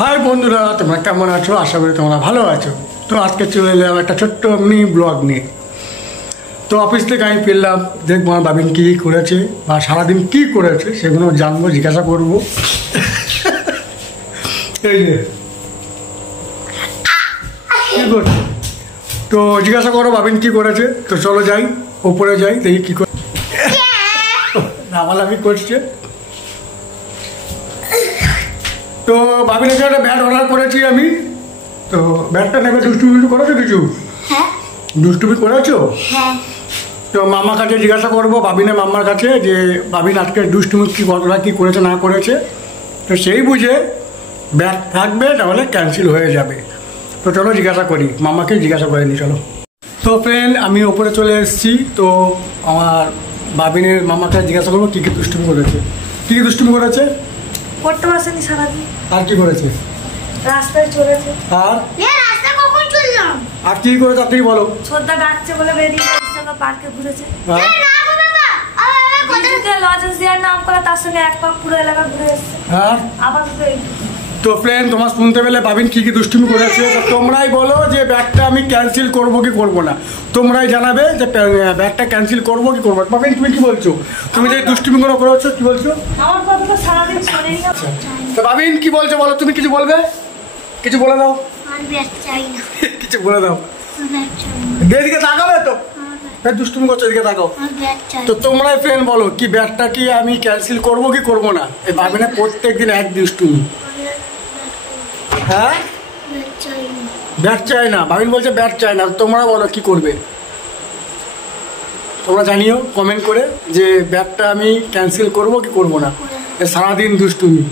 High বন্ধুরা, তোমরা কেমন আছো? আশা করি তোমরা ভালো আছো। তো আজকে চলে এলাম একটা ছোট্ট মিনি ব্লগ নিয়ে। তো অফিস থেকে আমি ফিরলাম, দেখবো আমার বাবিন কী করেছে বা সারাদিন কী করেছে সেগুলো জানবো, জিজ্ঞাসা করবো। এই যে কী করছে, তো জিজ্ঞাসা করো বাবিন কী করেছে। তো চলো যাই, ওপরে যাই, দেখি কী করে লাফালাফি করছে। তো বাবিনের কাছে একটা ব্যাট অর্ডার করেছি আমি। তো ব্যাটটা নেবে, দুষ্টুমি করেছো কিছু? হ্যাঁ। দুষ্টুমি করেছো? হ্যাঁ। তো মামার কাছে জিজ্ঞাসা করবো, বাবিনের মামার কাছে, যে বাবিন আজকে দুষ্টুমি কী কতটা কী করেছে না করেছে। তো সেই বুঝে ব্যাট থাকবে, তাহলে ক্যান্সেল হয়ে যাবে। তো চলো জিজ্ঞাসা করি, মামাকে জিজ্ঞাসা করে নি চলো। তো ফ্রেন্ড, আমি ওপরে চলে এসেছি। তো আমার বাবিনের মামাকে জিজ্ঞাসা করবো কী কী দুষ্টুমি করেছে। কী কী দুষ্টুমি করেছে? পড়তে বসেনি সারাদিন। আর কি করেছে? রাস্তায় চলেছে। আর রাস্তা কখন চললাম? আর কি করে তাড়াতাড়ি বলো। ছোটদা ডাকছে বলে বেরিয়ে ওর সঙ্গে পার্কে ঘুরেছে। হ্যাঁ? লজেন্স দেওয়ার নাম করে তার সঙ্গে এক পাক পুরো এলাকা ঘুরে এসছে। হ্যাঁ। আপাতত তো ফ্রেন্ড, তোমার শুনতে পেলে বাবিন কী কী দুষ্টুমি করেছে। তো তোমরাই বলো যে ব্যাগটা আমি ক্যান্সেল করবো কি করবো না। তোমরাই জানাবে যে ব্যাগটা ক্যান্সেল করবো কি করবো। বাবিন তুমি কি বলছো? তুমি যে দুষ্টুমিগুলো করেছো কি বলছো? আমার কথা তো সারাদিন শোনেই না। তো বাবিন কি বলছো বলো, তুমি কিছু বলবে? কিছু বলে দাও। আর ব্যাগ চাই না। কিছু বলে দাও। ব্যাগ চাই না। এদিকে তাকাবে তো, দুষ্টুমি করছো, এদিকে তাকাও। আর ব্যাগ চাই। তো তোমরাই ফ্রেন্ড বলো, কি ব্যাগটা কি আমি ক্যান্সেল করবো কি করবো না। এই বাবিনের প্রত্যেক দিন এক দুষ্টুমি। হ্যাঁ, ব্যাগ চাই না। ব্যাট চাই না, বাবিন বলছে ব্যাট চাই না। তোমরা বলো কি করবে, তোমরা জানিও কমেন্ট করে যে ব্যাটটা আমি ক্যান্সেল করবো কি করবো না। সারাদিন দুষ্টুমি।